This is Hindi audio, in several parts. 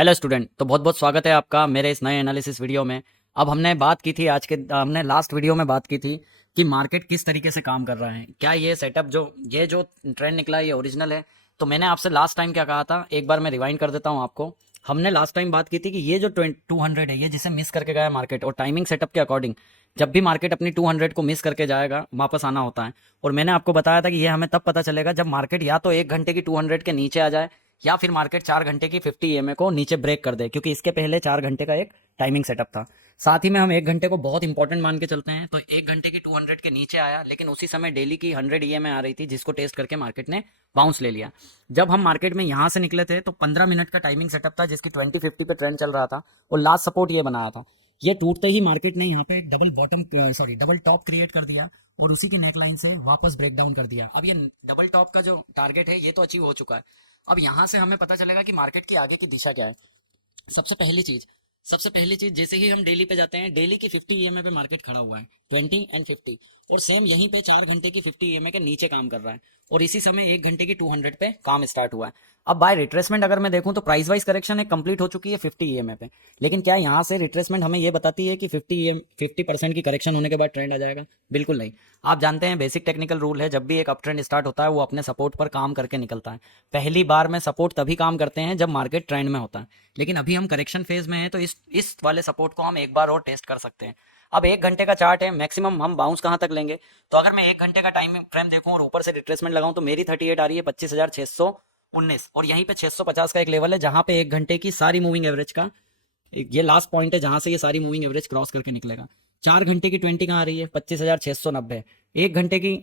हेलो स्टूडेंट, तो बहुत बहुत स्वागत है आपका मेरे इस नए एनालिसिस वीडियो में। अब हमने बात की थी हमने लास्ट वीडियो में बात की थी कि मार्केट किस तरीके से काम कर रहा है। क्या ये सेटअप जो ट्रेंड निकला है ये ओरिजिनल है? तो मैंने आपसे लास्ट टाइम क्या कहा था, एक बार मैं रिवाइंड कर देता हूँ आपको। हमने लास्ट टाइम बात की थी कि ये जो 200 है ये जिसे मिस करके गया मार्केट, और टाइमिंग सेटअप के अकॉर्डिंग जब भी मार्केट अपनी 200 को मिस करके जाएगा वापस आना होता है। और मैंने आपको बताया था कि ये हमें तब पता चलेगा जब मार्केट या तो 1 घंटे की 200 के नीचे आ जाए, या फिर मार्केट 4 घंटे की 50 ईएमए को नीचे ब्रेक कर दे, क्योंकि इसके पहले 4 घंटे का एक टाइमिंग सेटअप था। साथ ही में हम 1 घंटे को बहुत इंपॉर्टेंट मान के चलते हैं, तो 1 घंटे की 200 के नीचे आया, लेकिन उसी समय डेली की 100 ईएमए आ रही थी जिसको टेस्ट करके मार्केट ने बाउंस ले लिया। जब हम मार्केट में यहां से निकले थे तो 15 मिनट का टाइमिंग सेटअप था जिसकी 2050 पे ट्रेंड चल रहा था, और लास्ट सपोर्ट ये बनाया था। ये टूटते ही मार्केट ने यहाँ पे एक डबल टॉप क्रिएट कर दिया, और उसी की नेकलाइन से वापस ब्रेक डाउन कर दिया। अब ये डबल टॉप का जो टारगेट है ये तो अचीव हो चुका है। अब यहां से हमें पता चलेगा कि मार्केट की आगे की दिशा क्या है। सबसे पहली चीज सबसे पहली चीज, जैसे ही हम डेली पे जाते हैं, डेली की 50 ईएमए पे मार्केट खड़ा हुआ है, 20 एंड 50, और सेम यहीं पे 4 घंटे की 50 ईएमए के नीचे काम कर रहा है, और इसी समय 1 घंटे की 200 पे काम स्टार्ट हुआ है। अब बाय रिट्रेसमेंट अगर मैं देखूं तो प्राइस वाइज करेक्शन एक कंप्लीट हो चुकी है 50 ईएमए पे, लेकिन क्या यहाँ से रिट्रेसमेंट हमें ये बताती है कि 50% की करेक्शन होने के बाद ट्रेंड आ जाएगा? बिल्कुल नहीं। आप जानते हैं बेसिक टेक्निकल रूल है, जब भी एक अप ट्रेंड स्टार्ट होता है वो अपने सपोर्ट पर काम करके निकलता है। पहली बार में सपोर्ट तभी काम करते हैं जब मार्केट ट्रेंड में होता है, लेकिन अभी हम करेक्शन फेज में हैं, तो इस वाले सपोर्ट को हम एक बार और टेस्ट कर सकते हैं। अब 1 घंटे का चार्ट है, मैक्सिमम हम बाउंस कहां तक लेंगे? तो अगर मैं 1 घंटे का टाइम फ्रेम देखूं और ऊपर से रिट्रेसमेंट लगाऊं तो मेरी 38 आ रही है 25,619, और यहीं पे 650 का एक लेवल है जहां पे 1 घंटे की सारी मूविंग एवरेज का ये लास्ट पॉइंट है, जहां से ये सारी मूविंग एवरेज क्रॉस करके निकलेगा। 4 घंटे की 20 कहाँ आ रही है? 25,690। 1 घंटे की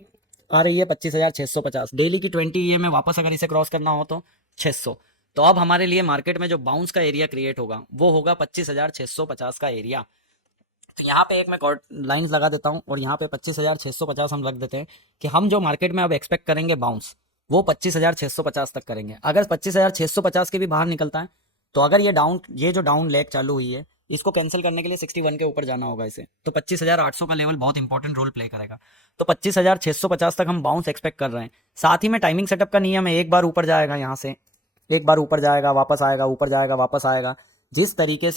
आ रही है 25,650। डेली की 20 ये में वापस अगर इसे क्रॉस करना हो तो 600। तो अब हमारे लिए मार्केट में जो बाउंस का एरिया क्रिएट होगा वो होगा 25,650 का एरिया। तो यहाँ पे एक मैं लाइंस लगा देता हूँ, और यहाँ पे 25,650 हम रख देते हैं कि हम जो मार्केट में अब एक्सपेक्ट करेंगे बाउंस, वो 25,650 तक करेंगे। अगर 25,650 के भी बाहर निकलता है तो अगर ये जो डाउन लेग चालू हुई है, इसको कैंसिल करने के लिए 61 के ऊपर जाना होगा इसे, तो 25,800 का लेवल बहुत इंपॉर्टेंट रोल प्ले करेगा। तो 25,650 तक हम बाउंस एक्सपेक्ट कर रहे हैं। साथ ही में टाइमिंग सेटअप का नियम है, एक बार ऊपर जाएगा यहाँ से, एक बार ऊपर जाएगा वापस आएगा, ऊपर जाएगा वापस आएगा। जिस तरीके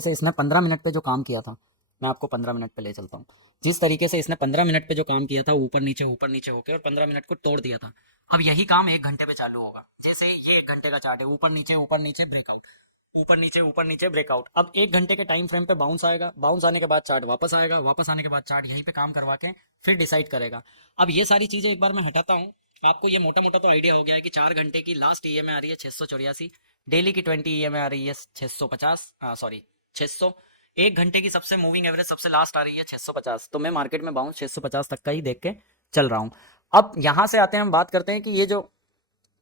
से इसने 15 मिनट पे जो काम किया था, मैं आपको 15 मिनट पे ले चलता हूँ। जिस तरीके से इसने 15 मिनट पे जो काम किया था, ऊपर नीचे होकर, और 15 मिनट को तोड़ दिया था, अब यही काम 1 घंटे पे चालू होगा। जैसे ये 1 घंटे का चार्ट है, ऊपर नीचे ब्रेकआउट, ऊपर नीचे ब्रेकआउट। अब 1 घंटे के टाइम फ्रेम पे बाउंस आएगा, बाउंस आने के बाद चार्ट वापस आएगा, वापस आने के बाद चार्ट यहीं पे काम करवा के फिर डिसाइड करेगा। अब ये सारी चीजें एक बार मैं हटाता हूँ। आपको ये मोटा मोटा तो आइडिया हो गया है कि 4 घंटे की लास्ट ईएमए आ रही है 684, डेली की 20 ईएमए आ रही है 650, 600। 1 घंटे की सबसे मूविंग एवरेज सबसे लास्ट आ रही है 650। तो मैं मार्केट में बाउंस 650 तक का ही देख के चल रहा हूँ। अब यहां से आते हैं, हम बात करते हैं कि ये जो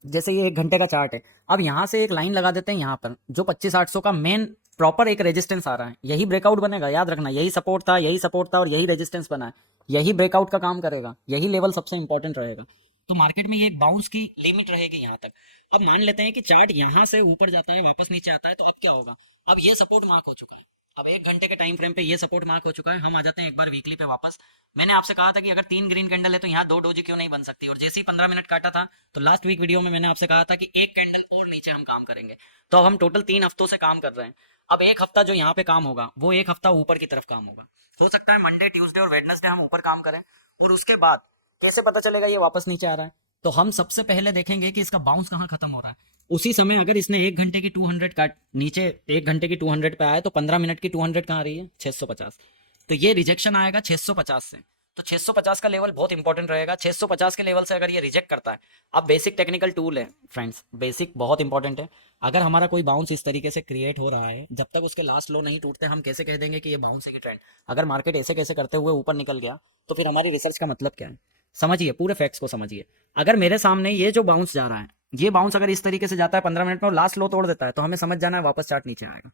जैसे ये 1 घंटे का चार्ट है, अब यहां से एक लाइन लगा देते हैं यहाँ पर, जो 25,800 का मेन प्रॉपर एक रेजिस्टेंस आ रहा है, यही ब्रेकआउट बनेगा। याद रखना, यही सपोर्ट था, यही सपोर्ट था, और यही रेजिस्टेंस बना है। यही ब्रेकआउट का काम करेगा, यही लेवल सबसे इंपॉर्टेंट रहेगा। तो मार्केट में ये बाउंस की लिमिट रहेगी यहाँ तक। अब मान लेते हैं कि चार्ट यहाँ से ऊपर जाता है, वापस नीचे आता है, तो अब क्या होगा? अब ये सपोर्ट मार्क हो चुका है। अब 1 घंटे के टाइम फ्रेम पे ये सपोर्ट मार्क हो चुका है। हम आ जाते हैं एक बार वीकली पे वापस। मैंने आपसे कहा था कि अगर 3 ग्रीन कैंडल है तो यहाँ 2 डोजी क्यों नहीं बन सकती, और जैसे ही 15 मिनट काटा था तो लास्ट वीक वीडियो में मैंने आपसे कहा था कि एक कैंडल और नीचे हम काम करेंगे। तो अब हम टोटल 3 हफ्तों से काम कर रहे हैं। अब एक हफ्ता जो यहाँ पे काम होगा वो एक हफ्ता ऊपर की तरफ काम होगा। हो सकता है मंडे, ट्यूसडे और वेडनेसडे हम ऊपर काम करें, और उसके बाद कैसे पता चलेगा ये वापस नीचे आ रहा है? तो हम सबसे पहले देखेंगे कि इसका बाउंस कहाँ खत्म हो रहा है। उसी समय अगर इसने 1 घंटे की 200 काट नीचे, 1 घंटे की 200 पे आया, तो 15 मिनट की 200 कहाँ आ रही है? 650। तो ये रिजेक्शन आएगा 650 से। तो 650 का लेवल बहुत इंपॉर्टेंट रहेगा। 650 के लेवल से अगर ये रिजेक्ट करता है, अब बेसिक टेक्निकल टूल है फ्रेंड्स, बेसिक बहुत इंपॉर्टेंट है। अगर हमारा कोई बाउंस इस तरीके से क्रिएट हो रहा है, जब तक उसके लास्ट लो नहीं टूटते, हम कैसे कह देंगे कि ये बाउंस है कि ट्रेंड? अगर मार्केट ऐसे कैसे करते हुए ऊपर निकल गया, तो फिर हमारी रिसर्च का मतलब क्या है? समझिए, पूरे फैक्ट्स को समझिए। अगर मेरे सामने ये जो बाउंस जा रहा है, ये बाउंस अगर इस तरीके से जाता है 15 मिनट में और लास्ट लो तोड़ देता है, तो हमें समझ जाना है वापस चार्ट नीचे आएगा।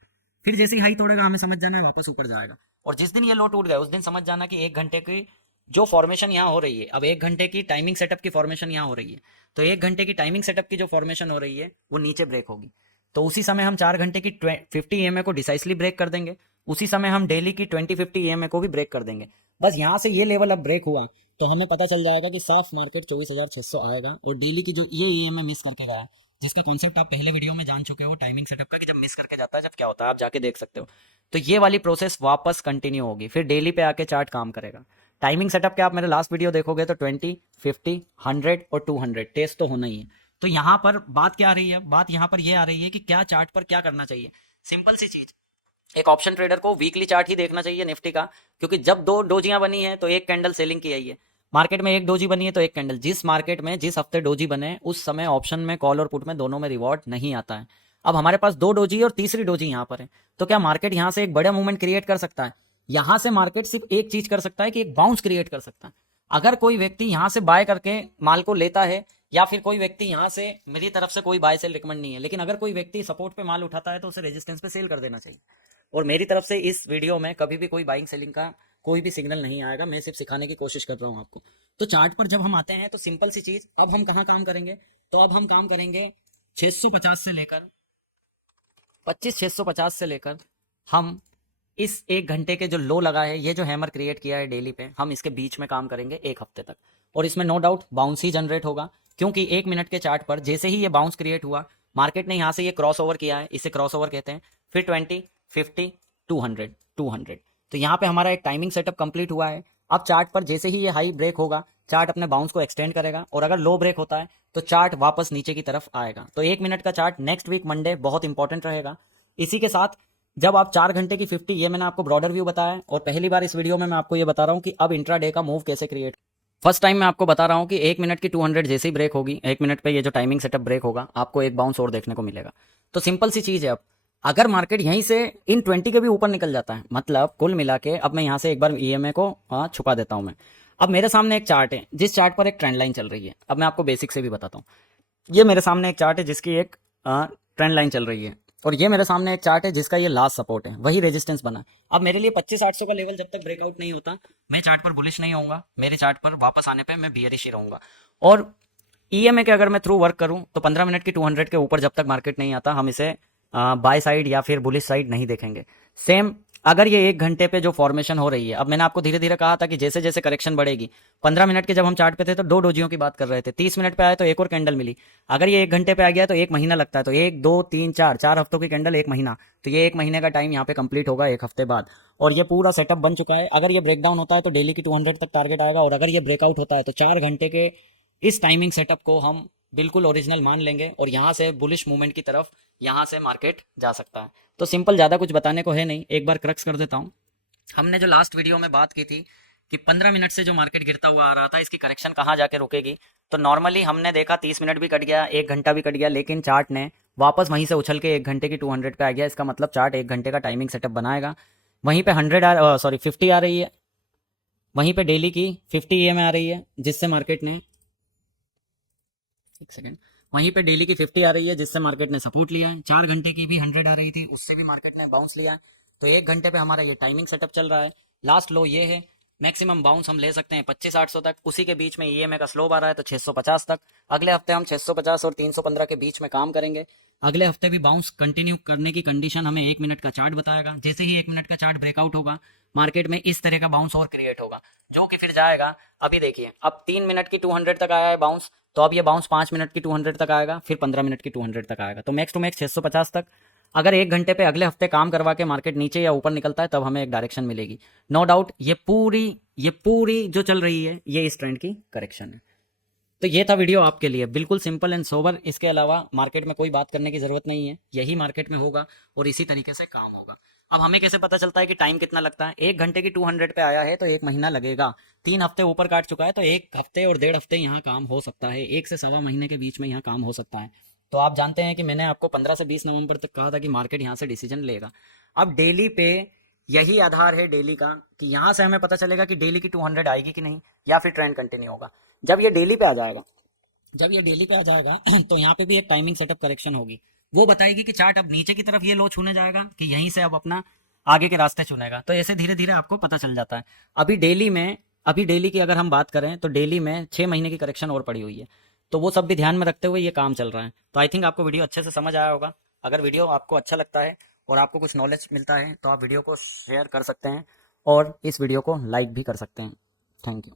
फिर जैसे ही हाई तोड़ेगा, हमें समझ जाना है वापस ऊपर जाएगा। और जिस दिन ये लो टूट गया, उस दिन समझ जाना कि 1 घंटे की जो फॉर्मेशन यहाँ हो रही है, अब 1 घंटे की टाइमिंग सेटअप की फॉर्मेशन यहाँ हो रही है, तो 1 घंटे की टाइमिंग सेटअप की जो फॉर्मेशन हो रही है वो नीचे ब्रेक होगी। तो उसी समय हम 4 घंटे की 50 ईएमए को डिसाइसली ब्रेक कर देंगे। उसी समय हम डेली की 20-50 ईएमए को भी ब्रेक कर देंगे। बस यहाँ से ये लेवल अब ब्रेक हुआ तो हमें पता चल जाएगा कि साफ मार्केट 24,600 आएगा, और डेली की जो ये ईएमए मिस करके गया जिसका कॉन्सेप्ट आप पहले वीडियो में जान चुके हो टाइमिंग सेटअप का, कि जब मिस करके जाता है जब क्या होता है, आप जाके देख सकते हो। तो ये वाली प्रोसेस वापस कंटिन्यू होगी, फिर डेली पे आके चार्ट काम करेगा। टाइमिंग सेटअप के आप मेरे लास्ट वीडियो देखोगे तो 20, 50, 100 और 200 टेस्ट तो होना ही है। तो यहाँ पर बात क्या आ रही है, बात यहाँ पर यह आ रही है कि क्या चार्ट पर क्या करना चाहिए। सिंपल सी चीज, एक ऑप्शन ट्रेडर को वीकली चार्ट ही देखना चाहिए निफ्टी का, क्योंकि जब दो डोजियां बनी है तो एक कैंडल सेलिंग की आई है। मार्केट में एक डोजी बनी है तो एक कैंडल, जिस मार्केट में जिस हफ्ते डोजी बने उस समय ऑप्शन में, कॉल और पुट में दोनों में रिवॉर्ड नहीं आता है। अब हमारे पास दो डोजी और तीसरी डोजी यहाँ पर है, तो क्या मार्केट यहाँ से एक बड़ा मूवमेंट क्रिएट कर सकता है? यहाँ से मार्केट सिर्फ एक चीज कर सकता है कि एक बाउंस क्रिएट कर सकता है। अगर कोई व्यक्ति यहाँ से बाय करके माल को लेता है, या फिर कोई व्यक्ति यहाँ से, मेरी तरफ से कोई बाय सेल रिकमेंड नहीं है, लेकिन अगर कोई व्यक्ति सपोर्ट पे माल उठाता है तो उसे रेजिस्टेंस पे सेल कर देना चाहिए। और मेरी तरफ से इस वीडियो में कभी भी कोई बाइंग सेलिंग का कोई भी सिग्नल नहीं आएगा, मैं सिर्फ सिखाने की कोशिश कर रहा हूँ आपको। तो चार्ट पर जब हम आते हैं तो सिंपल सी चीज, अब हम कहाँ काम करेंगे, तो अब हम काम करेंगे 650 से लेकर 650 से लेकर हम इस एक घंटे के जो लो लगा है, ये जो हैमर क्रिएट किया है डेली पे, हम इसके बीच में काम करेंगे एक हफ्ते तक। और इसमें नो डाउट बाउंस ही जनरेट होगा, क्योंकि एक मिनट के चार्ट पर जैसे ही ये बाउंस क्रिएट हुआ, मार्केट ने यहाँ से ये क्रॉस ओवर किया है, इसे क्रॉस ओवर कहते हैं, फिर 20, 50, 200, 200, तो यहाँ पे हमारा एक टाइमिंग सेटअप कंप्लीट हुआ है। अब चार्ट पर जैसे ही ये हाई ब्रेक होगा, चार्ट अपने बाउंस को एक्सटेंड करेगा, और अगर लो ब्रेक होता है तो चार्ट वापस नीचे की तरफ आएगा। तो एक मिनट का चार्ट नेक्स्ट वीक मंडे बहुत इंपॉर्टेंट रहेगा। इसी के साथ जब आप 4 घंटे की 50, ये मैंने आपको ब्रॉडर व्यू बताया है, और पहली बार इस वीडियो में मैं आपको ये बता रहा हूँ कि अब इंट्रा डे का मूव कैसे क्रिएट। फर्स्ट टाइम मैं आपको बता रहा हूँ कि एक मिनट की 200 जैसे ही ब्रेक होगी, एक मिनट पे ये जो टाइमिंग सेटअप ब्रेक होगा, आपको एक बाउंस और देखने को मिलेगा। तो सिंपल सी चीज है, अब अगर मार्केट यहीं से इन 20 के भी ऊपर निकल जाता है, मतलब कुल मिला के, अब मैं यहाँ से एक बार ईएमए को छुपा देता हूँ मैं। अब मेरे सामने एक चार्ट है, जिस चार्ट पर एक ट्रेंड लाइन चल रही है। अब मैं आपको बेसिक से भी बताता हूँ। ये मेरे सामने एक चार्ट है जिसकी एक ट्रेंड लाइन चल रही है, और ये मेरे सामने एक चार्ट है जिसका ये लास्ट सपोर्ट है, वही रेजिस्टेंस बना है। अब मेरे लिए 25,800 का लेवल जब तक ब्रेकआउट नहीं होता, मैं चार्ट पर बुलिश नहीं होऊंगा, मेरे चार्ट पर वापस आने पे मैं बियरिश ही रहूंगा। और ईएमए के अगर मैं थ्रू वर्क करूं तो 15 मिनट की 200 के ऊपर जब तक मार्केट नहीं आता, हम इसे बाय साइड या फिर बुलिश साइड नहीं देखेंगे। सेम अगर ये एक घंटे पे जो फॉर्मेशन हो रही है, अब मैंने आपको धीरे धीरे कहा था कि जैसे जैसे करेक्शन बढ़ेगी, 15 मिनट के जब हम चार्ट पे थे तो दो डोजियों की बात कर रहे थे, 30 मिनट पे आए तो एक और कैंडल मिली, अगर ये एक घंटे पे आ गया तो एक महीना लगता है, तो 1, 2, 3, 4 हफ्तों की कैंडल, एक महीना, तो ये एक महीने का टाइम यहाँ पे कंप्लीट होगा एक हफ्ते बाद। और ये पूरा सेटअप बन चुका है। अगर ये ब्रेकडाउन होता है तो डेली की 200 तक टारगेट आएगा, और अगर ये ब्रेकआउट होता है तो 4 घंटे के इस टाइमिंग सेटअप को हम बिल्कुल ओरिजिनल मान लेंगे, और यहाँ से बुलिश मूवमेंट की तरफ यहाँ से मार्केट जा सकता है। तो सिंपल, ज़्यादा कुछ बताने को है नहीं, एक बार क्रक्स कर देता हूँ। हमने जो लास्ट वीडियो में बात की थी कि 15 मिनट से जो मार्केट गिरता हुआ आ रहा था, इसकी करेक्शन कहाँ जाके रुकेगी, तो नॉर्मली हमने देखा 30 मिनट भी कट गया, एक घंटा भी कट गया, लेकिन चार्ट ने वापस वहीं से उछल के एक घंटे की 200 पे आ गया। इसका मतलब चार्ट एक घंटे का टाइमिंग सेटअप बनाएगा। वहीं पे 50 आ रही है, वहीं पे डेली की 50 ईएमए आ रही है, जिससे मार्केट ने, एक सेकेंड, वहीं पे डेली की 50 आ रही है जिससे मार्केट ने सपोर्ट लिया है। 4 घंटे की भी 100 आ रही थी, उससे भी मार्केट ने बाउंस लिया है। तो एक घंटे पे हमारा ये टाइमिंग सेटअप चल रहा है। लास्ट लो ये है, मैक्सिमम बाउंस हम ले सकते हैं 25,800 तक, उसी के बीच में ईएमए का स्लोप आ रहा है तो 650 तक। अगले हफ्ते हम 650 और 315 के बीच में काम करेंगे। अगले हफ्ते भी बाउंस कंटिन्यू करने की कंडीशन हमें एक मिनट का चार्ट बताएगा। जैसे ही एक मिनट का चार्ट ब्रेकआउट होगा, मार्केट में इस तरह का बाउंस और क्रिएट होगा, जो कि फिर जाएगा। अभी देखिए, अब 3 मिनट की 200 तक आया है बाउंस, तो अब ये बाउंस 5 मिनट की 200 तक आएगा, फिर 15 मिनट की 200 तक आएगा, तो मैक्स टू मैक्स 650 तक। अगर एक घंटे पे अगले हफ्ते काम करवा के मार्केट नीचे या ऊपर निकलता है, तब हमें एक डायरेक्शन मिलेगी। नो डाउट ये पूरी जो चल रही है, ये इस ट्रेंड की करेक्शन है। तो ये था वीडियो आपके लिए, बिल्कुल सिंपल एंड सोबर। इसके अलावा मार्केट में कोई बात करने की जरूरत नहीं है, यही मार्केट में होगा और इसी तरीके से काम होगा। अब हमें कैसे पता चलता है कि टाइम कितना लगता है? एक घंटे की 200 पे आया है तो एक महीना लगेगा, 3 हफ्ते ऊपर काट चुका है तो 1 हफ्ते और 1.5 हफ्ते यहाँ काम हो सकता है, 1 से सवा महीने के बीच में यहाँ काम हो सकता है। तो आप जानते हैं कि मैंने आपको 15 से 20 नवंबर तक कहा था कि मार्केट यहाँ से डिसीजन लेगा। अब डेली पे यही आधार है डेली का, कि यहाँ से हमें पता चलेगा कि डेली की 200 आएगी कि नहीं, या फिर ट्रेंड कंटिन्यू होगा। जब ये डेली पे आ जाएगा, तो यहाँ पे भी एक टाइमिंग सेटअप करेक्शन होगी, वो बताएगी कि चार्ट अब नीचे की तरफ ये लो छूने जाएगा कि यहीं से अब अपना आगे के रास्ते चुनेगा। तो ऐसे धीरे धीरे आपको पता चल जाता है। अभी डेली की अगर हम बात करें तो डेली में 6 महीने की करेक्शन और पड़ी हुई है, तो वो सब भी ध्यान में रखते हुए ये काम चल रहा है। तो आई थिंक आपको वीडियो अच्छे से समझ आया होगा। अगर वीडियो आपको अच्छा लगता है और आपको कुछ नॉलेज मिलता है तो आप वीडियो को शेयर कर सकते हैं और इस वीडियो को लाइक भी कर सकते हैं। Thank you.